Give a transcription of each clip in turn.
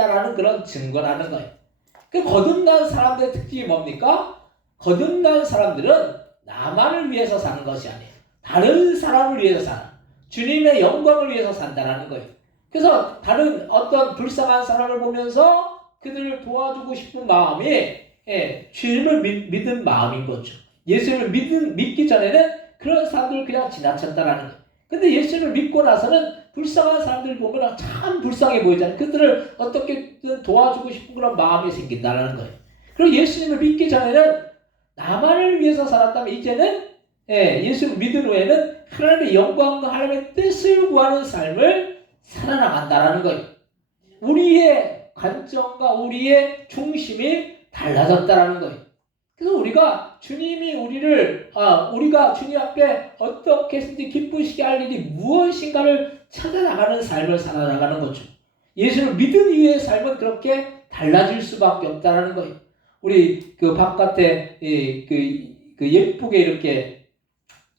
살았다라는 그런 증거라는 거예요. 그 거듭난 사람들의 특징이 뭡니까? 거듭난 사람들은 나만을 위해서 사는 것이 아니에요. 다른 사람을 위해서 살아. 주님의 영광을 위해서 산다라는 거예요. 그래서 다른 어떤 불쌍한 사람을 보면서 그들을 도와주고 싶은 마음이 주님을 믿은 마음인 거죠. 예수님을 믿기 전에는 그런 사람들을 그냥 지나쳤다라는 거예요. 근데 예수님을 믿고 나서는 불쌍한 사람들 보면 참 불쌍해 보이잖아요. 그들을 어떻게든 도와주고 싶은 그런 마음이 생긴다는 거예요. 그리고 예수님을 믿기 전에는 나만을 위해서 살았다면 이제는 예수를 믿은 후에는 하나님의 영광과 하나님의 뜻을 구하는 삶을 살아나간다는 거예요. 우리의 관점과 우리의 중심이 달라졌다는 거예요. 그래서 우리가 주님이 우리가 주님 앞에 어떻게 해서든지 기쁘시게 할 일이 무엇인가를 찾아나가는 삶을 살아나가는 거죠. 예수를 믿은 이후의 삶은 그렇게 달라질 수밖에 없다는 거예요. 우리 그 바깥에 예쁘게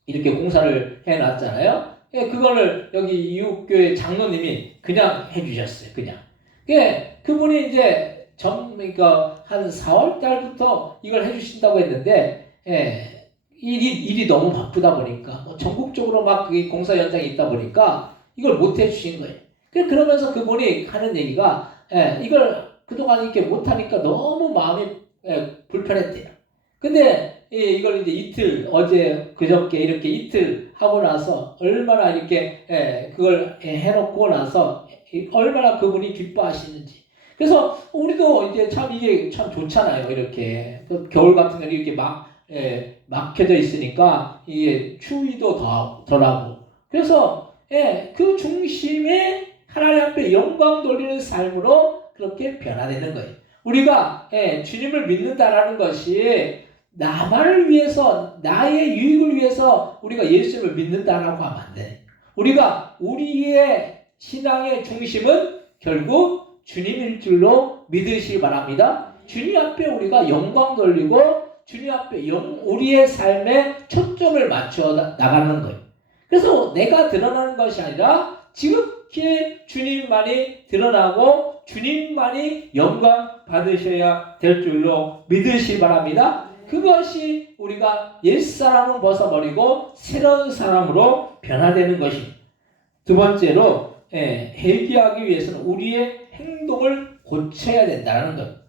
이렇게 공사를 해놨잖아요. 그거를 여기 이웃교회 장로님이 그냥 해주셨어요. 그냥. 그분이 이제 그러니까 한 4월 달부터 이걸 해주신다고 했는데, 일이 너무 바쁘다 보니까, 전국적으로 막 공사 현장이 있다 보니까 이걸 못 해주신 거예요. 그러면서 그분이 하는 얘기가, 이걸 그동안 이렇게 못하니까 너무 마음이 불편했대요. 근데 이걸 이제 어제 그저께 이렇게 이틀 하고 나서 얼마나 이렇게 그걸 해놓고 나서 얼마나 그분이 기뻐하시는지. 그래서 우리도 이제 이게 참 좋잖아요. 이렇게 겨울 같은 경우 이렇게 막혀져 있으니까 이게 추위도 덜하고. 그래서 그 중심에 하나님 앞에 영광 돌리는 삶으로 그렇게 변화되는 거예요. 우리가 주님을 믿는다라는 것이 나만을 위해서, 나의 유익을 위해서 우리가 예수님을 믿는다라고 하면 안 돼. 우리의 신앙의 중심은 결국 주님일 줄로 믿으시기 바랍니다. 주님 앞에 우리가 영광 돌리고 주님 앞에 우리의 삶에 초점을 맞춰 나가는 거예요. 그래서 내가 드러나는 것이 아니라 지극히 주님만이 드러나고 주님만이 영광 받으셔야 될 줄로 믿으시기 바랍니다. 그것이 우리가 옛사람을 벗어버리고 새로운 사람으로 변화되는 것입니다. 두 번째로 회개하기 위해서는 우리의 행동을 고쳐야 된다는 것.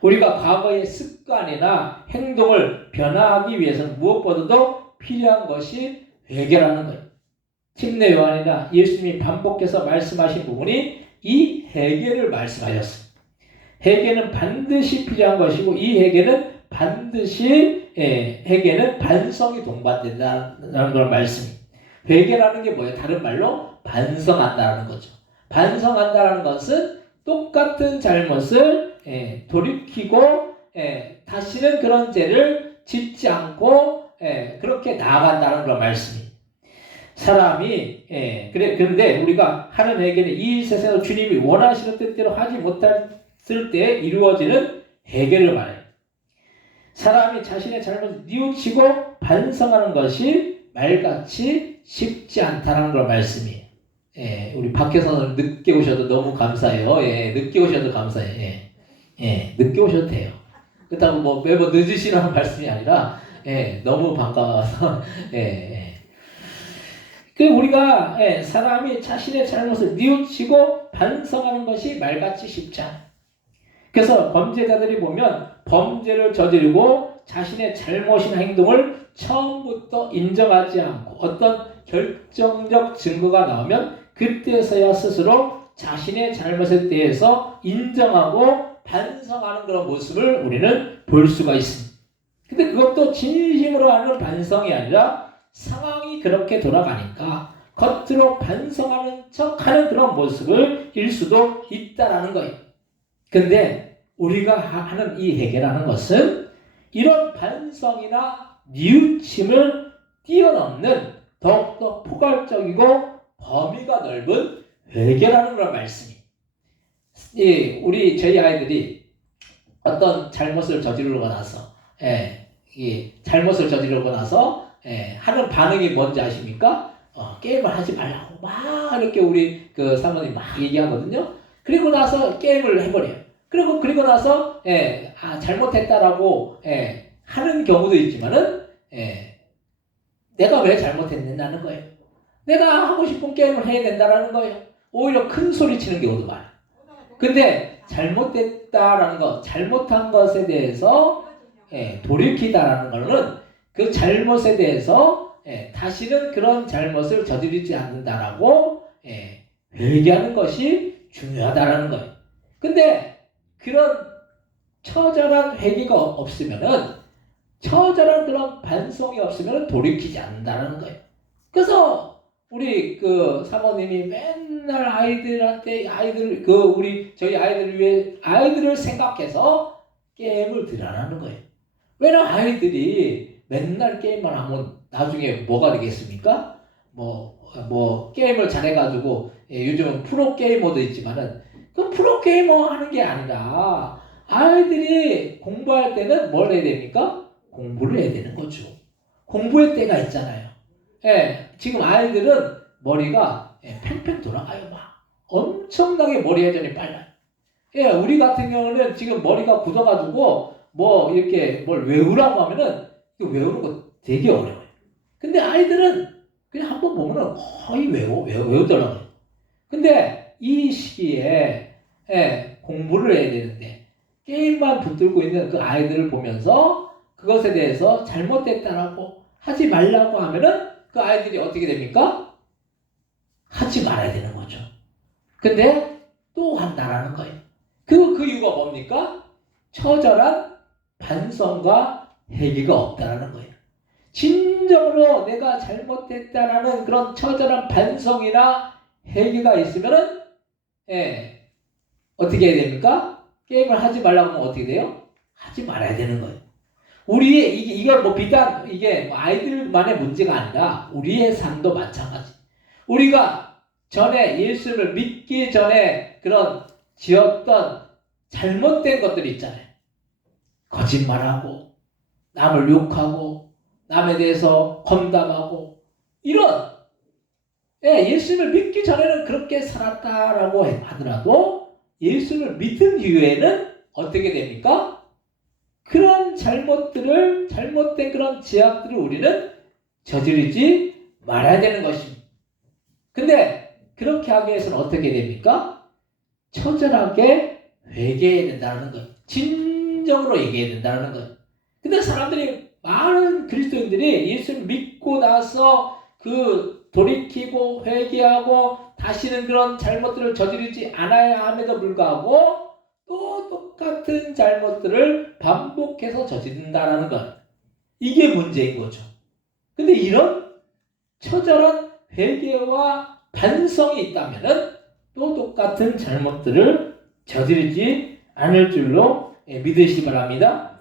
우리가 과거의 습관이나 행동을 변화하기 위해서는 무엇보다도 필요한 것이 회개라는 거예요. 침례 요한이나 예수님이 반복해서 말씀하신 부분이 이 회개를 말씀하셨습니다. 회개는 반드시 필요한 것이고 이 회개는 반성이 동반된다는 그런 말씀입니다. 회개라는 게 뭐예요? 다른 말로 반성한다는 거죠. 반성한다는 것은 똑같은 잘못을 돌이키고 다시는 그런 죄를 짓지 않고 그렇게 나아간다는 그런 말씀입니다. 사람이 그런데 우리가 하는 회개는 이 세상에서 주님이 원하시는 뜻대로 하지 못했을 때 이루어지는 회개를 말해요. 사람이 자신의 잘못을 뉘우치고 반성하는 것이 말같이 쉽지 않다는 그런 말씀이에요. 우리 밖에서는 늦게 오셔도 너무 감사해요. 늦게 오셔도 감사해요. 늦게 오셔도 돼요. 그렇다고 뭐 매번 늦으시라는 말씀이 아니라 너무 반가워서 우리가 사람이 자신의 잘못을 뉘우치고 반성하는 것이 말같이 쉽지 않아요. 그래서 범죄자들이 보면 범죄를 저지르고 자신의 잘못이나 행동을 처음부터 인정하지 않고 어떤 결정적 증거가 나오면 그때서야 스스로 자신의 잘못에 대해서 인정하고 반성하는 그런 모습을 우리는 볼 수가 있습니다. 근데 그것도 진심으로 하는 반성이 아니라 상황이 그렇게 돌아가니까 겉으로 반성하는 척하는 그런 모습을 일 수도 있다라는 거예요. 근데 우리가 하는 이 회개라는 것은 이런 반성이나 뉘우침을 뛰어넘는 더욱더 포괄적이고 범위가 넓은 회개라는 그런 말씀이에요. 저희 아이들이 어떤 잘못을 저지르고 나서 하는 반응이 뭔지 아십니까? 게임을 하지 말라고 막 이렇게 우리 그 사모님 막 얘기하거든요. 그리고 나서 게임을 해버려요. 그리고 나서 잘못했다라고 하는 경우도 있지만은 내가 왜 잘못했냐는 거예요. 내가 하고 싶은 게임을 해야 된다라는 거예요. 오히려 큰 소리 치는 경우도 많아요. 근데 잘못됐다라는 것, 잘못한 것에 대해서 돌이키다라는 거는 그 잘못에 대해서 다시는 그런 잘못을 저지르지 않는다라고 회개하는 것이 중요하다라는 거예요. 근데 그런 처절한 회개가 없으면은, 처절한 그런 반성이 없으면 돌이키지 않는다는 거예요. 그래서 우리 그 사모님이 맨날 저희 아이들을 위해 아이들을 생각해서 게임을 들으라는 거예요. 왜냐면 아이들이 맨날 게임만 하면 나중에 뭐가 되겠습니까? 뭐 게임을 잘해가지고 요즘은 프로 게이머도 있지만은 그 프로 게이머 하는 게 아니라 아이들이 공부할 때는 뭘 해야 됩니까? 공부를 해야 되는 거죠. 공부의 때가 있잖아요. 지금 아이들은 머리가 팽팽 돌아가요. 막 엄청나게 머리 회전이 빨라요. 우리 같은 경우는 지금 머리가 굳어가지고 뭐 이렇게 뭘 외우라고 하면은 외우는 거 되게 어려워요. 근데 아이들은 그냥 한번 보면은 거의 외우더라고요. 근데 이 시기에 공부를 해야 되는데 게임만 붙들고 있는 그 아이들을 보면서 그것에 대해서 잘못됐다라고 하지 말라고 하면은 그 아이들이 어떻게 됩니까? 하지 말아야 되는 거죠. 근데 또 한다라는 거예요. 그 이유가 뭡니까? 처절한 반성과 회개가 없다라는 거예요. 진정으로 내가 잘못됐다라는 그런 처절한 반성이나 회개가 있으면은 어떻게 해야 됩니까? 게임을 하지 말라고 하면 어떻게 돼요? 하지 말아야 되는 거예요. 이걸 비단 이게 아이들만의 문제가 아니라 우리의 삶도 마찬가지. 우리가 전에 예수를 믿기 전에 그런 지었던 잘못된 것들이 있잖아요. 거짓말하고, 남을 욕하고, 남에 대해서 건담하고, 이런, 예수를 믿기 전에는 그렇게 살았다라고 하더라도 예수를 믿은 이후에는 어떻게 됩니까? 그런 잘못된 그런 죄악들을 우리는 저지르지 말아야 되는 것입니다. 근데 그렇게 하기 위해서는 어떻게 됩니까? 처절하게 회개해야 된다는 거예요. 진정으로 얘기해야 된다는 거예요. 근데 많은 그리스도인들이 예수를 믿고 나서 돌이키고 회개하고 다시는 그런 잘못들을 저지르지 않아야 함에도 불구하고 또 똑같은 잘못들을 반복해서 저지른다는 것. 이게 문제인 거죠. 근데 이런 처절한 회개와 반성이 있다면은 또 똑같은 잘못들을 저지르지 않을 줄로 믿으시기 바랍니다.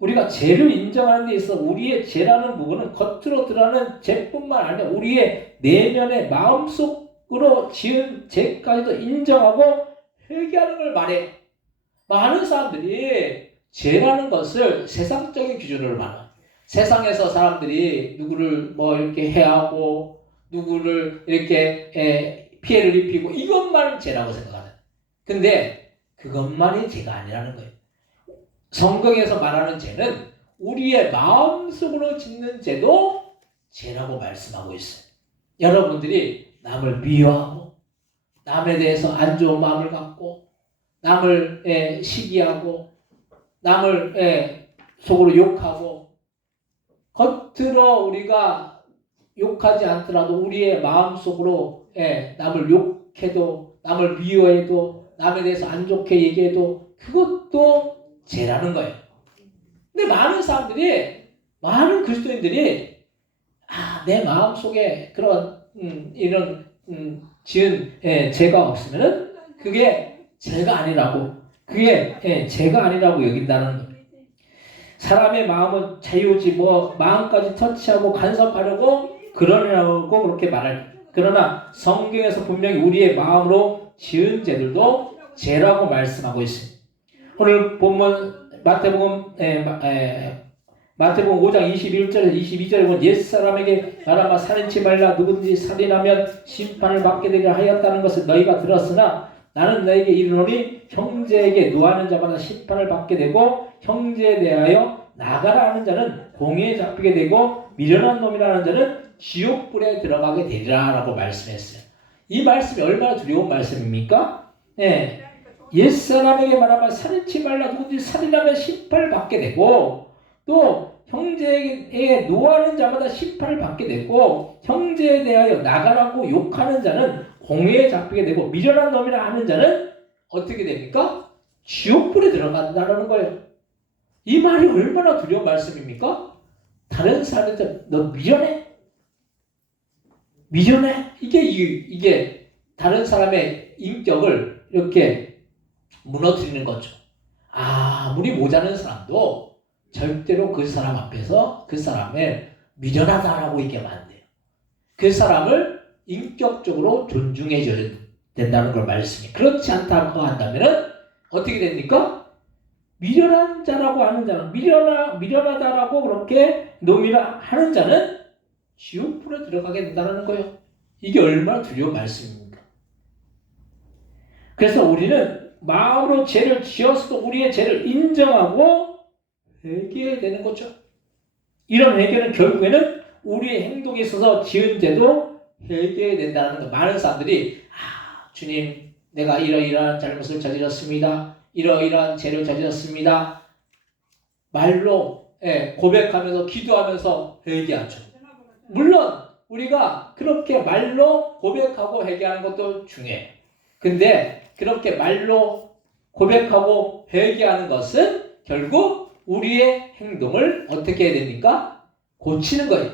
우리가 죄를 인정하는 데 있어서 우리의 죄라는 부분은 겉으로 드러나는 죄뿐만 아니라 우리의 내면의 마음속으로 지은 죄까지도 인정하고 회개하는 걸 말해요. 많은 사람들이 죄라는 것을 세상적인 기준으로 봐요. 세상에서 사람들이 누구를 이렇게 해하고 누구를 이렇게 피해를 입히고 이것만 죄라고 생각하는. 근데 그것만이 죄가 아니라는 거예요. 성경에서 말하는 죄는 우리의 마음속으로 짓는 죄도 죄라고 말씀하고 있어요. 여러분들이 남을 미워하고 남에 대해서 안 좋은 마음을 갖고 남을 시기하고 남을 속으로 욕하고 겉으로 우리가 욕하지 않더라도 우리의 마음속으로 남을 욕해도 남을 미워해도 남에 대해서 안 좋게 얘기해도 그것도 죄라는 거예요. 근데 많은 그리스도인들이 내 마음속에 그런 이런 지은 죄가 없으면은 그게 죄가 아니라고 죄가 아니라고 여긴다는 거예요. 사람의 마음은 자유지 마음까지 터치하고 간섭하려고 그러냐고 그렇게 말할. 그러나 성경에서 분명히 우리의 마음으로 지은 죄들도 죄라고 말씀하고 있습니다. 오늘 본문 마태복음 5장 21절에서 22절에 보면 옛사람에게 말하마 살인치 말라 누구든지 살인하면 심판을 받게 되리라 하였다는 것을 너희가 들었으나 나는 너에게 이르노니 형제에게 노하는 자마다 심판을 받게 되고 형제에 대하여 나가라 하는 자는 공의에 잡히게 되고 미련한 놈이라는 자는 지옥불에 들어가게 되리라 라고 말씀했어요. 이 말씀이 얼마나 두려운 말씀입니까? 네. 옛사람에게 말하면 살인치 말라, 누구든지 살인하면 심판을 받게 되고 또 형제에게 노하는 자마다 심판을 받게 되고 형제에 대하여 나가라고 욕하는 자는 공회에 잡히게 되고 미련한 놈이라 하는 자는 어떻게 됩니까? 지옥불에 들어간다는 거예요. 이 말이 얼마나 두려운 말씀입니까? 다른 사람한테 너 미련해? 미련해? 이게 다른 사람의 인격을 이렇게 무너뜨리는 거죠. 아무리 모자란 사람도 절대로 그 사람 앞에서 그 사람을 미련하다라고 얘기하면 안 돼요. 그 사람을 인격적으로 존중해줘야 된다는 걸 말씀이. 그렇지 않다고 한다면 어떻게 됩니까? 미련한 자라고 하는 자는 미련하다라고 그렇게 놈이라 하는 자는 지옥불에 들어가게 된다는 거예요. 이게 얼마나 두려운 말씀입니까? 그래서 우리는 마음으로 죄를 지었어도 우리의 죄를 인정하고 회개해야 되는 거죠. 이런 회개는 결국에는 우리의 행동에 있어서 지은 죄도 회개해야 된다는 거. 많은 사람들이 주님 내가 이러이러한 잘못을 저질렀습니다. 이러이러한 죄를 저질렀습니다. 말로 고백하면서 기도하면서 회개하죠. 물론 우리가 그렇게 말로 고백하고 회개하는 것도 중요해요. 근데 그렇게 말로 고백하고 회개하는 것은 결국 우리의 행동을 어떻게 해야 됩니까? 고치는 거예요.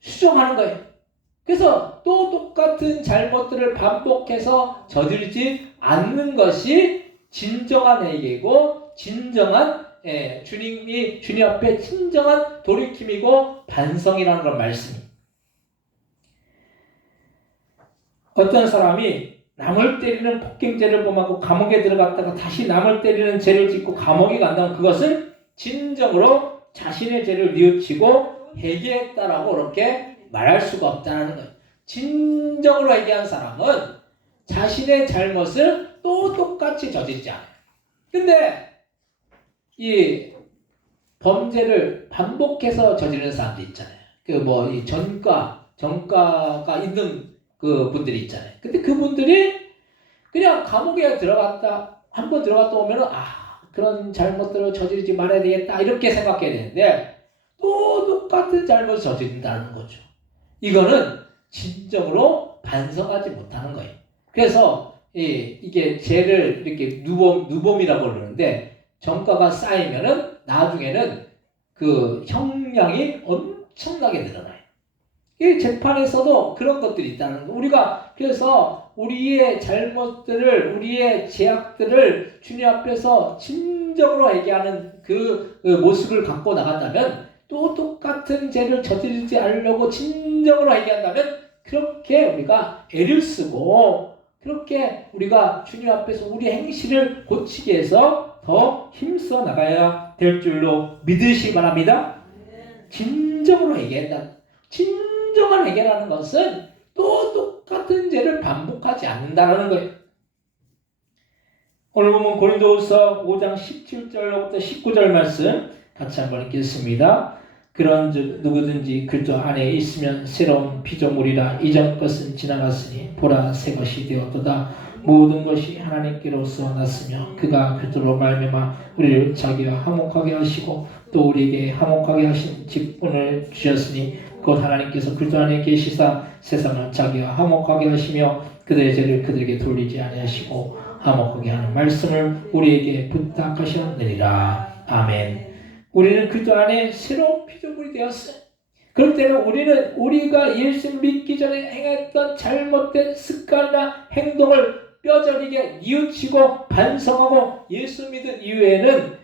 수정하는 거예요. 그래서 또 똑같은 잘못들을 반복해서 저지르지 않는 것이 진정한 회개고 진정한 주님 앞에 진정한 돌이킴이고 반성이라는 걸 말씀입니다. 어떤 사람이 남을 때리는 폭행죄를 범하고 감옥에 들어갔다가 다시 남을 때리는 죄를 짓고 감옥에 간다면 그것은 진정으로 자신의 죄를 뉘우치고 회개했다라고 그렇게 말할 수가 없다는 거예요. 진정으로 회개한 사람은 자신의 잘못을 또 똑같이 저지르지 않아요. 근데 이 범죄를 반복해서 저지르는 사람들 있잖아요. 이 전과가 있는 그 분들이 있잖아요. 근데 그분들이 그냥 감옥에 들어갔다, 한번 들어갔다 오면은, 그런 잘못들을 저지르지 말아야 되겠다, 이렇게 생각해야 되는데, 또 똑같은 잘못을 저지른다는 거죠. 이거는 진정으로 반성하지 못하는 거예요. 그래서, 이게 죄를 이렇게 누범이라고 그러는데, 전과가 쌓이면은, 나중에는 그 형량이 엄청나게 늘어나요. 이 재판에서도 그런 것들이 있다는 거. 우리가 그래서 우리의 잘못들을, 우리의 죄악들을 주님 앞에서 진정으로 회개하는 그 모습을 갖고 나간다면, 또 똑같은 죄를 저지르지 않으려고 진정으로 회개한다면 그렇게 우리가 애를 쓰고 그렇게 우리가 주님 앞에서 우리 행실을 고치기 위해서 더 힘써 나가야 될 줄로 믿으시기 바랍니다. 진정으로 회개한다. 진정한 회개라는 것은 또 똑같은 죄를 반복하지 않는다는 거예요. 오늘 보면 고린도후서 5장 17절로부터 19절 말씀 같이 한번 읽겠습니다. 그런즉 누구든지 그리스도 안에 있으면 새로운 피조물이라 이전 것은 지나갔으니 보라 새 것이 되었도다. 모든 것이 하나님께로서 났으며 그가 그리스도로 말미암아 우리를 자기와 화목하게 하시고 또 우리에게 화목하게 하신 직분을 주셨으니 곧 하나님께서 그리스도 안에 계시사 세상을 자기와 화목하게 하시며 그들의 죄를 그들에게 돌리지 아니하시고 화목하게 하는 말씀을 우리에게 부탁하셨느니라. 아멘. 우리는 그리스도 안에 새로운 피조물이 되었어요. 그럴 때는 우리가 예수 믿기 전에 행했던 잘못된 습관이나 행동을 뼈저리게 뉘우치고 반성하고 예수 믿은 이후에도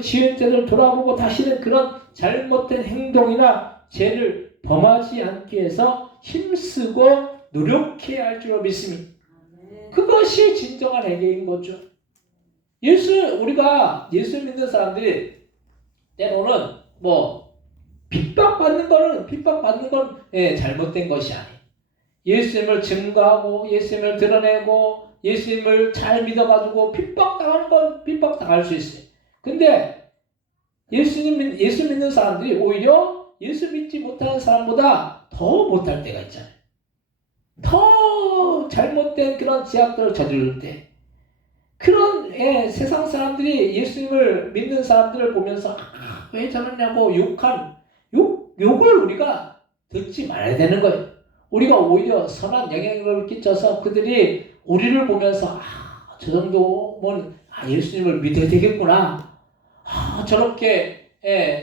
지은 죄를 돌아보고 다시는 그런 잘못된 행동이나 죄를 범하지 않기 위해서 힘쓰고 노력해야 할 줄로 믿습니다. 그것이 진정한 회개인 거죠. 우리가 예수 믿는 사람들이 때로는 핍박받는 건 잘못된 것이 아니에요. 예수님을 증거하고 예수님을 드러내고 예수님을 잘 믿어가지고 핍박당하는 건 핍박당할 수 있어요. 근데 예수 믿는 사람들이 오히려 예수 믿지 못하는 사람보다 더 못할 때가 있잖아요. 더 잘못된 그런 지약들을 저지를 때 그런 세상 사람들이 예수님을 믿는 사람들을 보면서 왜 저러냐고 욕을 우리가 듣지 말아야 되는 거예요. 우리가 오히려 선한 영향력을 끼쳐서 그들이 우리를 보면서 저 정도면 예수님을 믿어야 되겠구나. 저렇게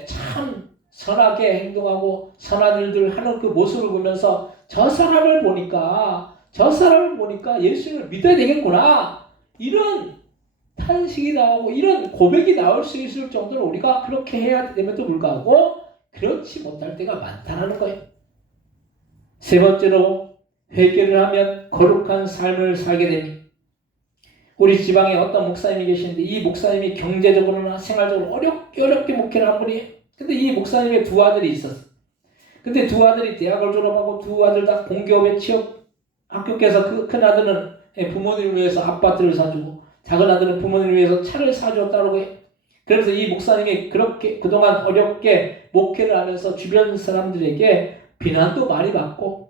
참 선하게 행동하고 선한 일들 하는 그 모습을 보면서 저 사람을 보니까 예수님을 믿어야 되겠구나. 이런 탄식이 나오고 이런 고백이 나올 수 있을 정도로 우리가 그렇게 해야 됨에도 불구하고 그렇지 못할 때가 많다는 거예요. 세 번째로 회개를 하면 거룩한 삶을 살게 됩니다. 우리 지방에 어떤 목사님이 계시는데 이 목사님이 경제적으로나 생활적으로 어렵게 목회를 한 분이에요. 근데 이 목사님의 두 아들이 있었어요. 근데 두 아들이 대학을 졸업하고 두 아들 다 공기업에 합격해서 큰 아들은 부모님을 위해서 아파트를 사주고 작은 아들은 부모님을 위해서 차를 사주었다고 해요. 그래서 이 목사님이 그렇게 그동안 어렵게 목회를 하면서 주변 사람들에게 비난도 많이 받고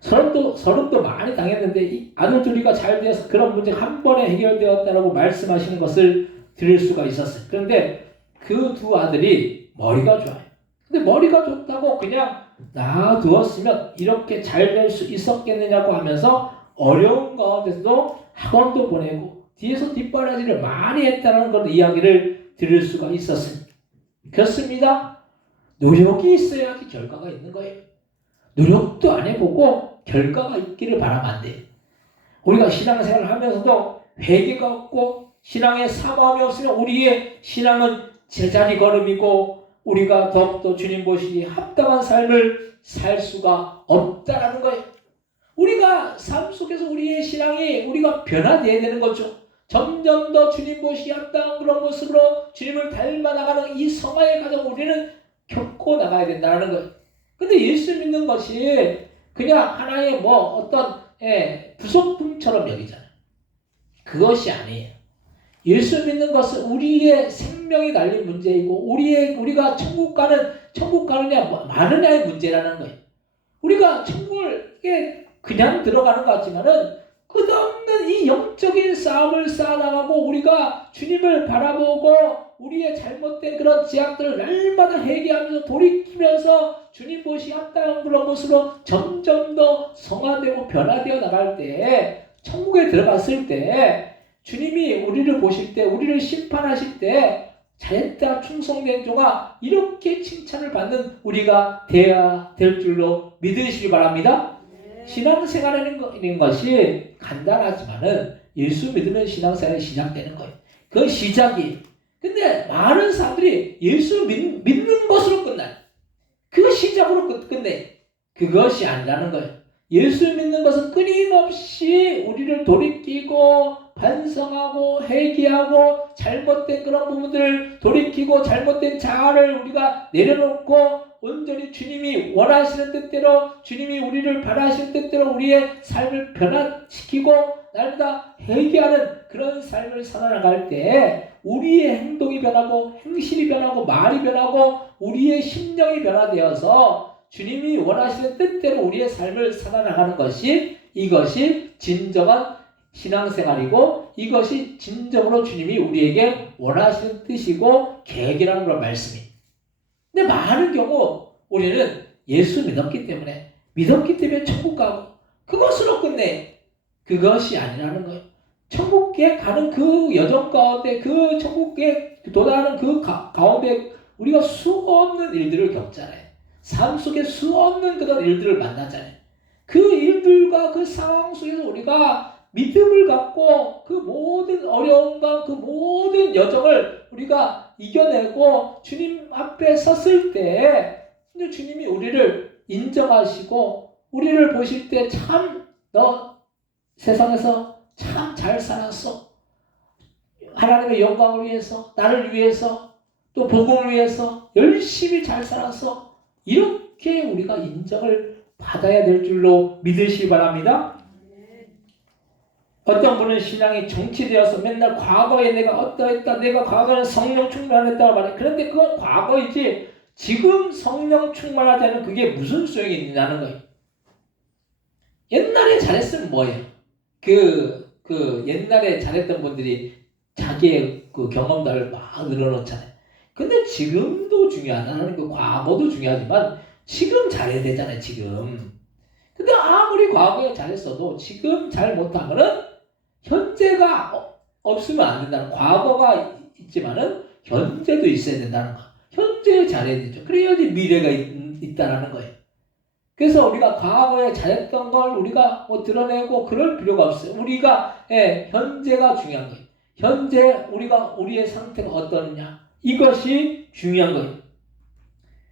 서름도 많이 당했는데 이 아들 둘이가 잘 되어서 그런 문제가 한 번에 해결되었다라고 말씀하시는 것을 들을 수가 있었어요. 그런데 그 두 아들이 머리가 좋아요. 근데 머리가 좋다고 그냥 놔두었으면 이렇게 잘 될 수 있었겠느냐고 하면서 어려운 가운데서도 학원도 보내고 뒤에서 뒷바라지를 많이 했다는 그런 이야기를 들을 수가 있었습니다. 그렇습니다. 노력이 있어야지 결과가 있는 거예요. 노력도 안 해보고 결과가 있기를 바라면 안 돼요. 우리가 신앙생활을 하면서도 회개가 없고 신앙의 사모함이 없으면 우리의 신앙은 제자리 걸음이고 우리가 더욱더 주님 보시기에 합당한 삶을 살 수가 없다라는 거예요. 우리가 삶 속에서 우리의 신앙이 우리가 변화되어야 되는 거죠. 점점 더 주님 보시기에 합당한 그런 모습으로 주님을 닮아 나가는 이 성화의 과정을 우리는 겪고 나가야 된다는 거예요. 근데 예수 믿는 것이 그냥 하나의 어떤 부속품처럼 여기잖아요. 그것이 아니에요. 예수 믿는 것은 우리의 생명이 달린 문제이고 우리가 천국 가느냐 마느냐의 문제라는 거예요. 우리가 천국에 그냥 들어가는 것 같지만은 끝없는 이 영적인 싸움을 쌓아나가고 우리가 주님을 바라보고 우리의 잘못된 그런 지향들을 날마다 회개하면서 돌이키면서 주님 보시 합당한 그런 모습으로 점점 더 성화되고 변화되어 나갈 때 천국에 들어갔을 때 주님이 우리를 보실 때 우리를 심판하실 때 잘했다 충성된 종아 이렇게 칭찬을 받는 우리가 되어야 될 줄로 믿으시기 바랍니다. 신앙생활이라는 것이 간단하지만은 예수 믿으면 신앙생활이 시작되는 거예요. 그 시작이. 근데 많은 사람들이 예수 믿는 것으로 끝나요. 그 시작으로 끝내. 그것이 아니라는 거예요. 예수 믿는 것은 끊임없이 우리를 돌이키고 반성하고 회개하고 잘못된 그런 부분들을 돌이키고 잘못된 자아를 우리가 내려놓고 온전히 주님이 원하시는 뜻대로 주님이 우리를 바라시는 뜻대로 우리의 삶을 변화시키고 날마다 회개하는 그런 삶을 살아나갈 때 우리의 행동이 변하고 행실이 변하고 말이 변하고 우리의 심령이 변화되어서 주님이 원하시는 뜻대로 우리의 삶을 살아나가는 것이 이것이 진정한 신앙생활이고 이것이 진정으로 주님이 우리에게 원하시는 뜻이고 계획이라는 그런 말씀입니다. 근데 많은 경우 우리는 예수 믿었기 때문에 천국 가고 그것으로 끝내. 그것이 아니라는 거예요. 천국에 가는 그 여정 가운데 그 천국에 도달하는 그 가운데 우리가 수없는 일들을 겪잖아요. 삶 속에 수없는 그런 일들을 만나잖아요. 그 일들과 그 상황 속에서 우리가 믿음을 갖고 그 모든 어려움과 그 모든 여정을 우리가 이겨내고 주님 앞에 섰을 때 주님이 우리를 인정하시고 우리를 보실 때 참 너 세상에서 참 잘 살았어. 하나님의 영광을 위해서 나를 위해서 또 복음을 위해서 열심히 잘 살았어. 이렇게 우리가 인정을 받아야 될 줄로 믿으시기 바랍니다. 어떤 분은 신앙이 정치되어서 맨날 과거에 내가 어떠했다, 내가 과거에 성령 충만했다고 말해. 그런데 그건 과거이지 지금 성령 충만하지 않은 그게 무슨 소용이 있느냐는 거예요. 옛날에 잘했으면 뭐예요? 옛날에 잘했던 분들이 자기의 그 경험담을 막 늘어놓잖아요. 근데 지금도 중요하다는 그 과거도 중요하지만 지금 잘해야 되잖아요, 지금. 근데 아무리 과거에 잘했어도 지금 잘 못하면은 현재가 없으면 안 된다는, 과거가 있지만은 현재도 있어야 된다는 거. 현재에 잘해야 되죠. 그래야지 미래가 있다라는 거예요. 그래서 우리가 과거에 잘했던 걸 우리가 뭐 드러내고 그럴 필요가 없어요. 우리가 현재가 중요한 거예요. 현재 우리의 상태가 어떠느냐, 이것이 중요한 거예요.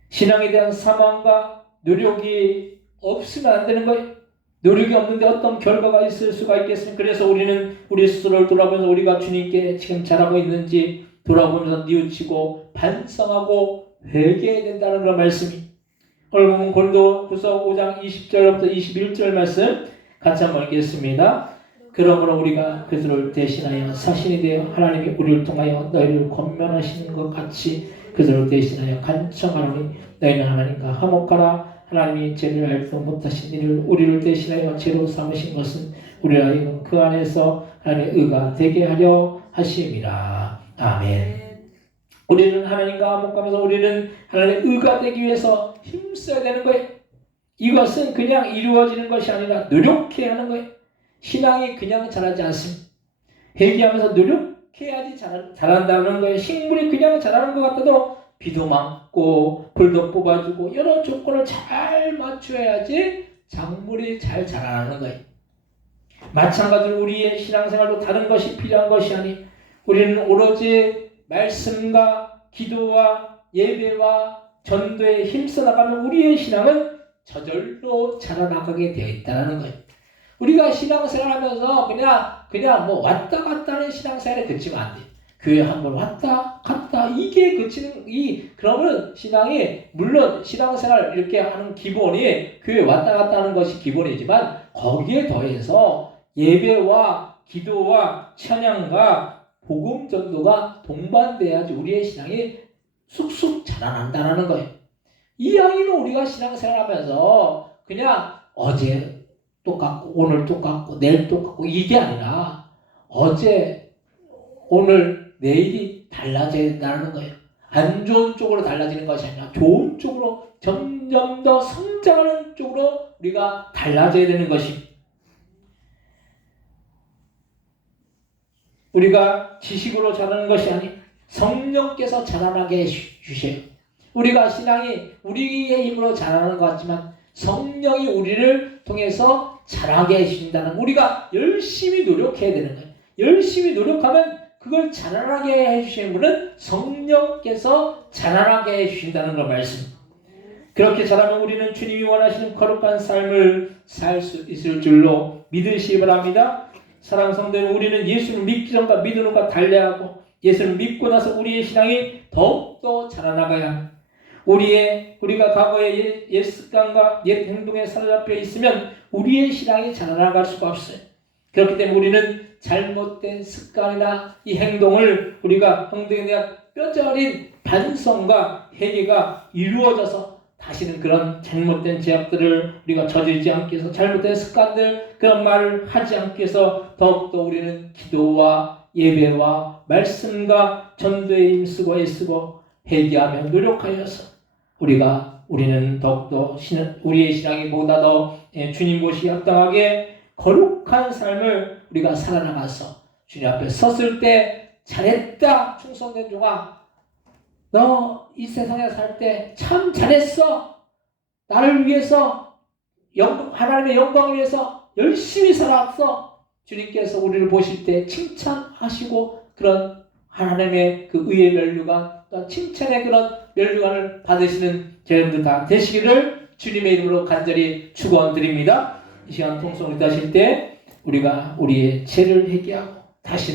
신앙에 대한 사망과 노력이 없으면 안 되는 거예요. 노력이 없는데 어떤 결과가 있을 수가 있겠습니까? 그래서 우리는 우리 스스로를 돌아보면서 우리가 주님께 지금 잘하고 있는지 돌아보면서 뉘우치고 반성하고 회개해야 된다는 그런 말씀이, 오늘 보면 고린도후서 5장 20절부터 21절 말씀 같이 한번 읽겠습니다. 그러므로 우리가 그들을 대신하여 사신이 되어 하나님이 우리를 통하여 너희를 권면하시는 것 같이 그들을 대신하여 간청하노니 너희는 하나님과 화목하라. 하나님이 죄를 알지도 못하신 이를 우리를 대신하여 죄로 삼으신 것은 우리를 하여금 그 안에서 하나님의 의가 되게 하려 하심이라. 아멘. 우리는 하나님과 화목하면서 우리는 하나님의 의가 되기 위해서 힘써야 되는 거예요. 이것은 그냥 이루어지는 것이 아니라 노력해야 하는 거예요. 신앙이 그냥 자라지 않습니다. 회개하면서 노력해야지 자란다는 거예요. 식물이 그냥 자라는 것 같아도 비도 맞고 불도 뽑아주고 여러 조건을 잘 맞춰야지 작물이 잘 자라나는 거예요. 마찬가지로 우리의 신앙생활도 다른 것이 필요한 것이 아니, 우리는 오로지 말씀과 기도와 예배와 전도에 힘써 나가면 우리의 신앙은 저절로 자라나가게 되어 있다는 거예요. 우리가 신앙생활하면서 그냥 뭐 왔다 갔다 하는 신앙생활에 그치면 안 돼요. 교회 한번 왔다 갔다 이게 그치는 그러면 신앙이, 물론 신앙생활 이렇게 하는 기본이 교회 왔다 갔다 하는 것이 기본이지만 거기에 더해서 예배와 기도와 찬양과 복음 전도가 동반돼야지 우리의 신앙이 쑥쑥 자라난다는 거예요. 이왕이면 우리가 신앙생활하면서 그냥 어제 똑같고 오늘 똑같고 내일 똑같고 이게 아니라 어제 오늘 내일이 달라져야 된다는 거예요. 안 좋은 쪽으로 달라지는 것이 아니라 좋은 쪽으로 점점 더 성장하는 쪽으로 우리가 달라져야 되는 것입니다. 우리가 지식으로 자라는 것이 아니 성령께서 자라나게 해주세요. 우리가 신앙이 우리의 힘으로 자라는 것 같지만 성령이 우리를 통해서 자라게 해주신다는, 우리가 열심히 노력해야 되는 거예요. 열심히 노력하면 그걸 자라나게 해주시는 분은 성령께서 자라나게 해주신다는 걸 말씀. 그렇게 자라면 우리는 주님이 원하시는 거룩한 삶을 살 수 있을 줄로 믿으시기 바랍니다. 사랑하는 성도는 우리는 예수를 믿기 전과 믿음과 달리하고 예수를 믿고 나서 우리의 신앙이 더욱더 자라나가야 합니다. 우리가 과거의 옛 습관과 옛 행동에 사로잡혀 있으면 우리의 신앙이 자라나갈 수가 없어요. 그렇기 때문에 우리는 잘못된 습관이나 이 행동을 우리가 행동에 대한 뼈저린 반성과 회개가 이루어져서 다시는 그런 잘못된 죄악들을 우리가 저지르지 않기 위해서, 잘못된 습관들, 그런 말을 하지 않기 위해서 더욱더 우리는 기도와 예배와 말씀과 전도에 힘쓰고 애쓰고 회개하며 노력하여서 우리는 더욱더 우리의 신앙이 보다 더 주님 보시기에 합당하게 거룩한 삶을 우리가 살아나가서 주님 앞에 섰을 때 잘했다 충성된 종아, 너 이 세상에 살 때 참 잘했어, 나를 위해서 하나님의 영광을 위해서 열심히 살았어, 주님께서 우리를 보실 때 칭찬하시고 그런 하나님의 그 의의 면류관, 칭찬의 그런 면류관을 받으시는 여러분들 다 되시기를 주님의 이름으로 간절히 축원드립니다. 이 시간 통성을 하실 때 우리가 우리의 죄를 회개하고 다시